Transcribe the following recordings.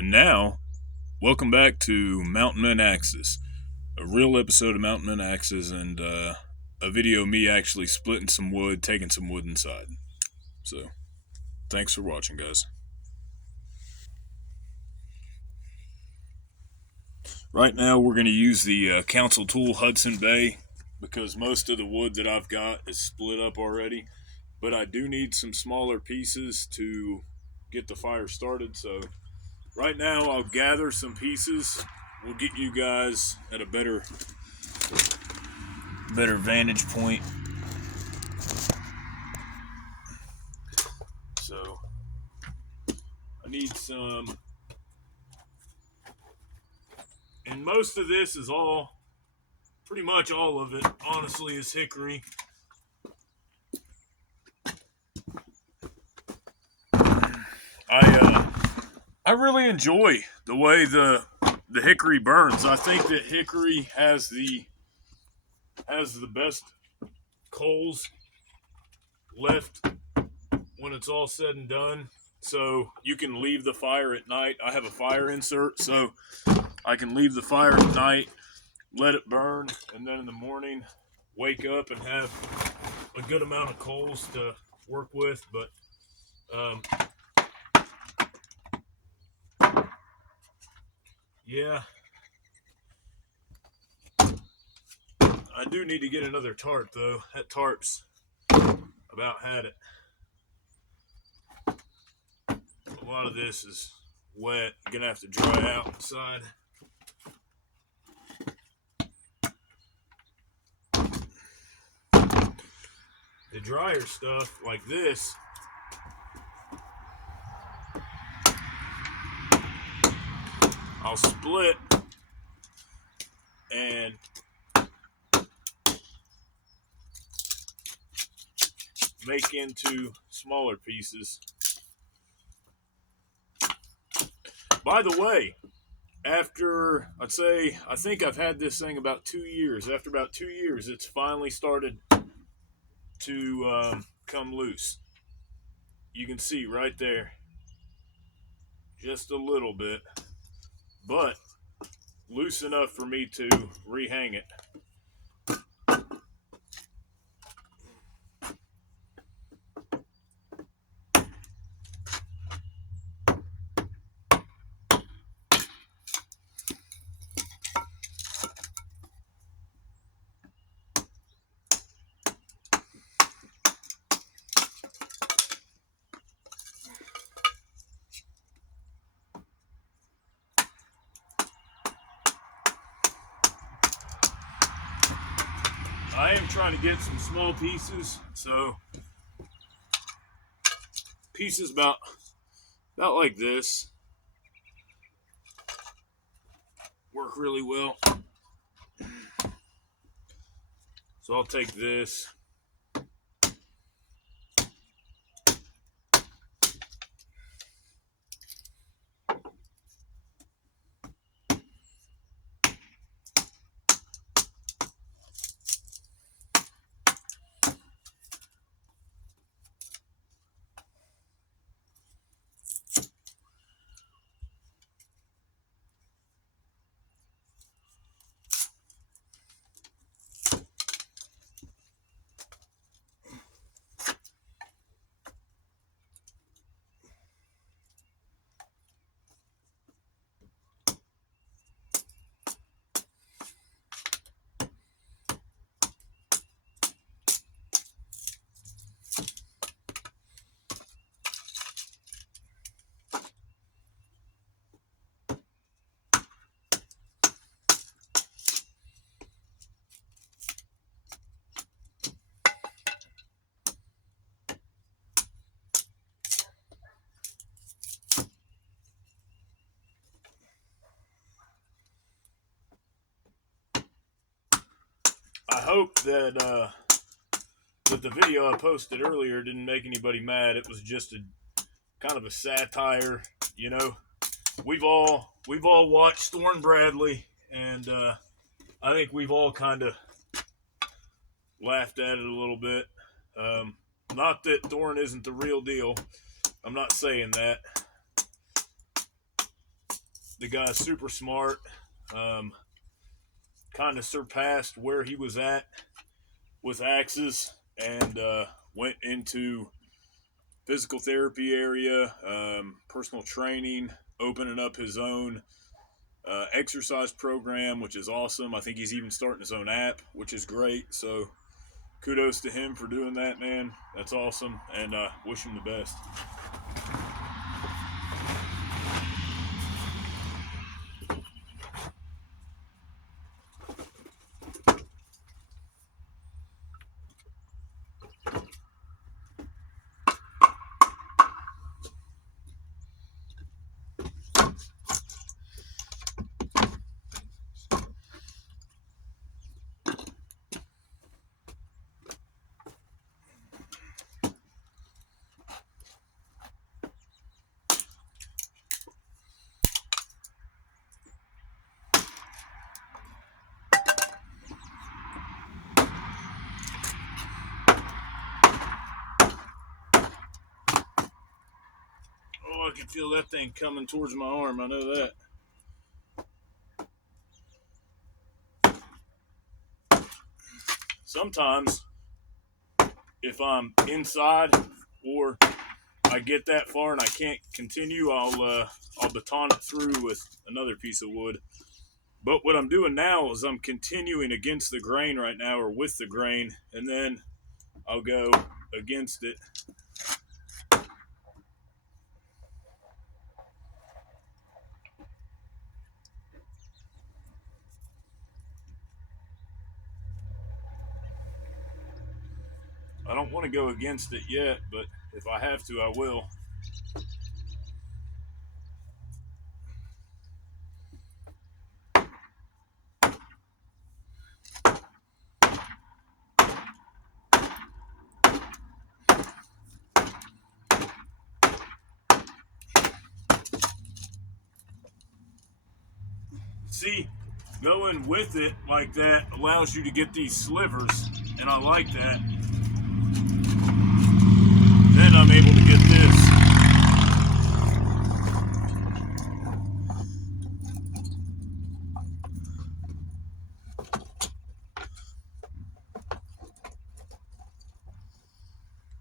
And now, welcome back to Mountain Men Axes, a real episode of Mountain Men Axes, and a video of me actually splitting some wood, taking some wood inside. So, thanks for watching, guys. Right now, we're going to use the Council Tool Hudson Bay because most of the wood that I've got is split up already. But I do need some smaller pieces to get the fire started, so right now I'll gather some pieces. We'll get you guys at a better vantage point. So I need some, and most of this is pretty much all of it, honestly, is hickory. I really enjoy the way the hickory burns. I think that hickory has the best coals left when it's all said and done. So you can leave the fire at night. I have a fire insert, so I can leave the fire at night, let it burn, and then in the morning wake up and have a good amount of coals to work with. But yeah, I do need to get another tarp, though. That tarp's about had it. A lot of this is wet. You're gonna have to dry out inside. The drier stuff like this I'll split and make into smaller pieces. By the way, after I think I've had this thing about 2 years. After about 2 years, it's finally started to come loose. You can see right there, just a little bit, but loose enough for me to rehang it. I am trying to get some small pieces, so pieces about like this work really well. So I'll take this. I hope that the video I posted earlier didn't make anybody mad. It was just a kind of a satire, you know. We've all watched Thorne Bradley, and I think we've all kind of laughed at it a little bit. Not that Thorne isn't the real deal. I'm not saying that. The guy's super smart. Kind of surpassed where he was at with axes, and went into physical therapy area, personal training, opening up his own exercise program, which is awesome. I think he's even starting his own app, which is great. So kudos to him for doing that, man. That's awesome, and wish him the best. Oh, I can feel that thing coming towards my arm. I know that. Sometimes, if I'm inside or I get that far and I can't continue, I'll baton it through with another piece of wood. But what I'm doing now is I'm continuing against the grain right now, or with the grain, and then I'll go against it. I don't want to go against it yet, but if I have to, I will. See, going with it like that allows you to get these slivers, and I like that. Then I'm able to get this.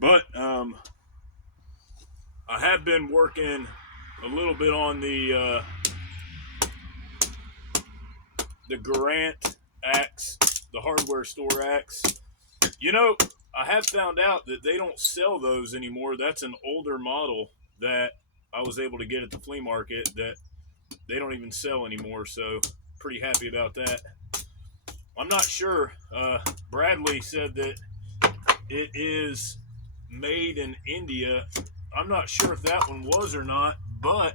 But I have been working a little bit on the Garant axe, the hardware store axe. You know, I have found out that they don't sell those anymore. That's an older model that I was able to get at the flea market that they don't even sell anymore. So pretty happy about that. I'm not sure. Bradley said that it is made in India. I'm not sure if that one was or not, but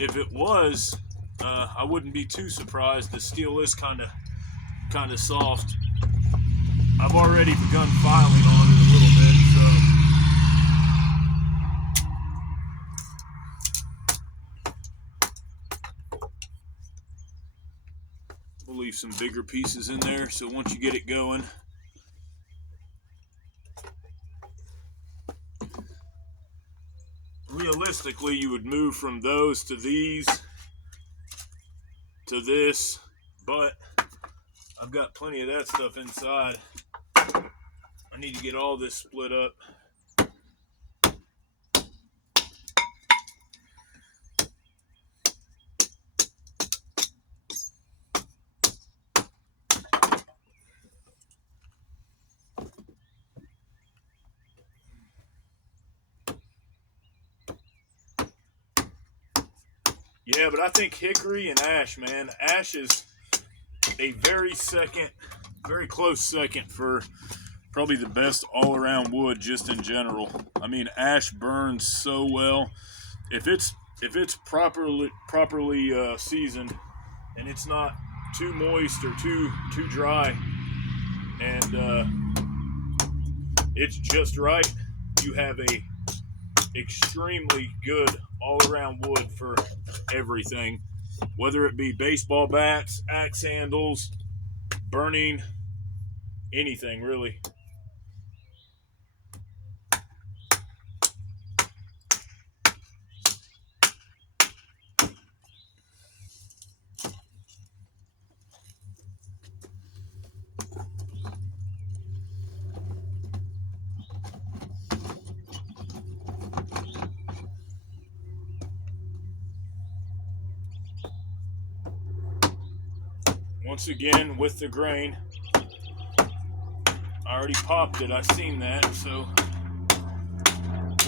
if it was, I wouldn't be too surprised. The steel is kind of soft. I've already begun filing on it a little bit, so we'll leave some bigger pieces in there. So once you get it going, realistically, you would move from those to these to this, but I've got plenty of that stuff inside. I need to get all this split up. Yeah, but I think hickory and ash, man. Ash is a very close second for probably the best all-around wood just in general. I mean, ash burns so well. If it's properly seasoned and it's not too moist or too dry, and it's just right, you have a extremely good all-around wood for everything, whether it be baseball bats, axe handles, burning, anything really. once again with the grain. I already popped it, I seen that. So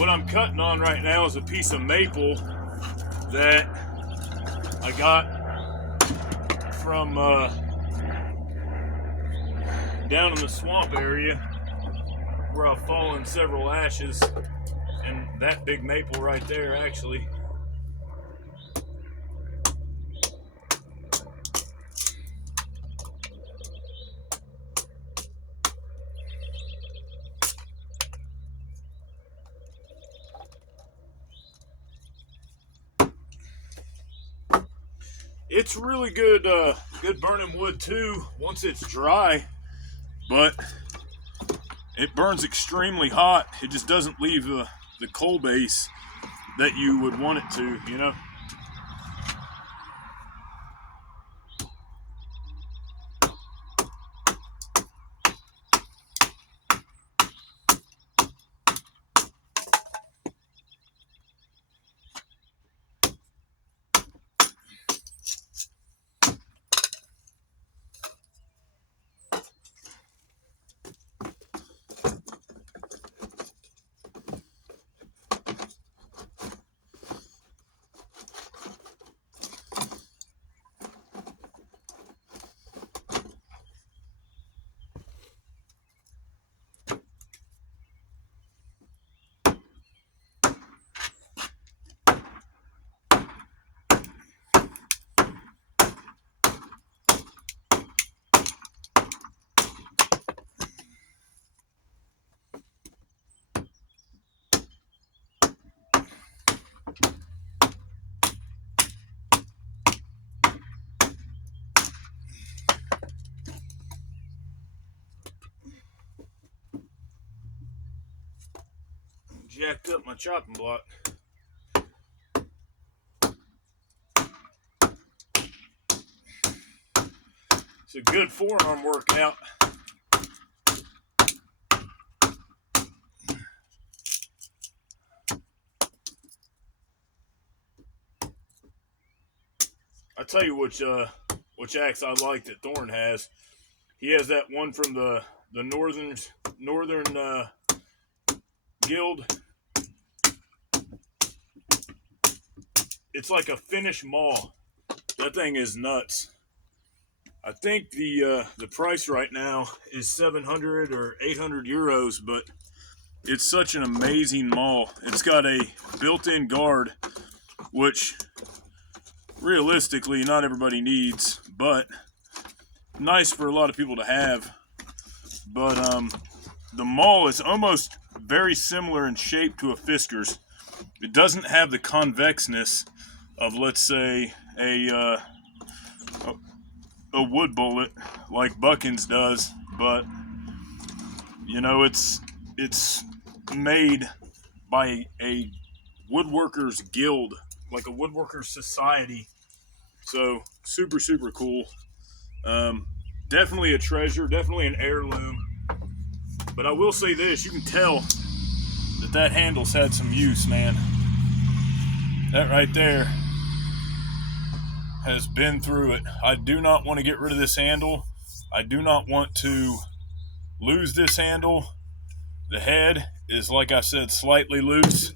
what I'm cutting on right now is a piece of maple that I got from down in the swamp area where I've fallen several ashes, and that big maple right there actually. It's really good, good burning wood too once it's dry, but it burns extremely hot. It just doesn't leave the coal base that you would want it to, you know. Jacked up my chopping block. It's a good forearm workout. I tell you which axe I like that Thorn has. He has that one from the northern guild. It's like a Finnish maul. That thing is nuts. I think the price right now is 700 or 800 euros, but it's such an amazing maul. It's got a built-in guard, which realistically not everybody needs, but nice for a lot of people to have. But the maul is almost very similar in shape to a Fisker's. It doesn't have the convexness of, let's say, a wood bullet like Buchan's does, but you know, it's made by a woodworkers guild, like a woodworkers society. So super cool. Definitely a treasure, definitely an heirloom. But I will say this, you can tell that handle's had some use, man. That right there has been through it. I do not want to get rid of this handle. I do not want to lose this handle. The head is, like I said, slightly loose.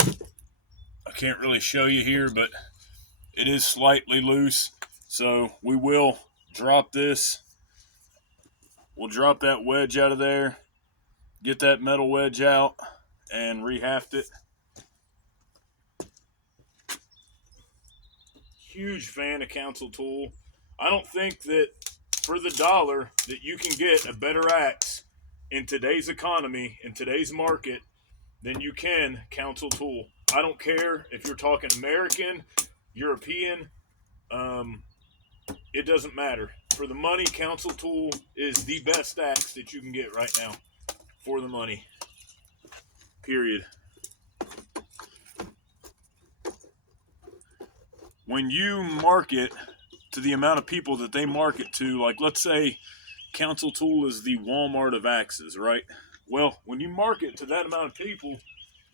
I can't really show you here, but it is slightly loose. So we will drop this. We'll drop that wedge out of there, get that metal wedge out, and rehaft it. Huge fan of Council Tool. I don't think that for the dollar that you can get a better axe in today's economy, in today's market, than you can Council Tool. I don't care if you're talking American, European, it doesn't matter. For the money, Council Tool is the best axe that you can get right now. For the money. Period. When you market to the amount of people that they market to, like let's say Council Tool is the Walmart of axes, right? Well, when you market to that amount of people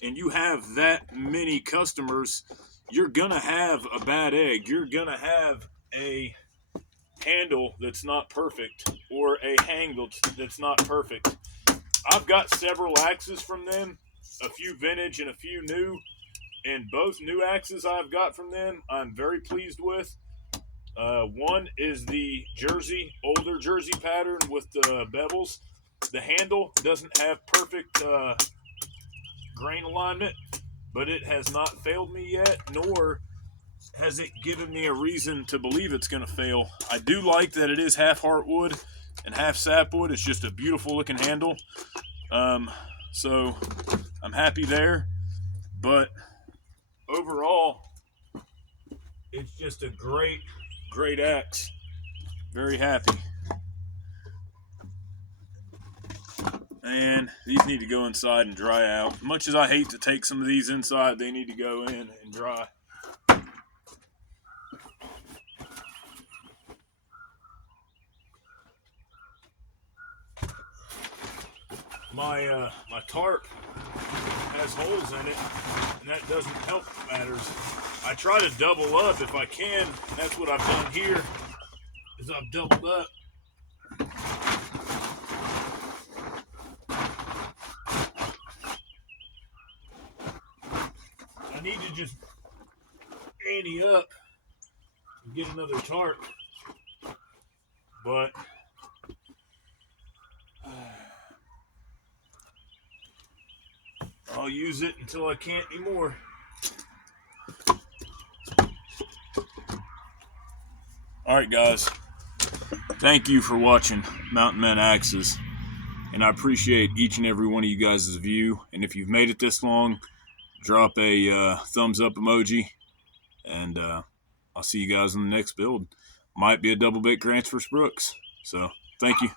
and you have that many customers, you're going to have a bad egg. You're going to have a handle that's not perfect or a hang that's not perfect. I've got several axes from them, a few vintage and a few new, and both new axes I've got from them I'm very pleased with. One is the older Jersey pattern with the bevels. The handle doesn't have perfect grain alignment, but it has not failed me yet, nor has it given me a reason to believe it's going to fail. I do like that it is half heartwood and half sapwood. It's just a beautiful looking handle. So I'm happy there. But overall, it's just a great, great axe. Very happy. And these need to go inside and dry out. Much as I hate to take some of these inside, they need to go in and dry. My tarp has holes in it, and that doesn't help matters. I try to double up if I can. That's what I've done here, is I've doubled up. I need to just ante up and get another tarp, but I'll use it until I can't anymore. Alright guys, thank you for watching Mountain Men Axes, and I appreciate each and every one of you guys' view, and if you've made it this long, drop a thumbs up emoji, and I'll see you guys in the next build. Might be a double bait Grants for Brooks, so thank you.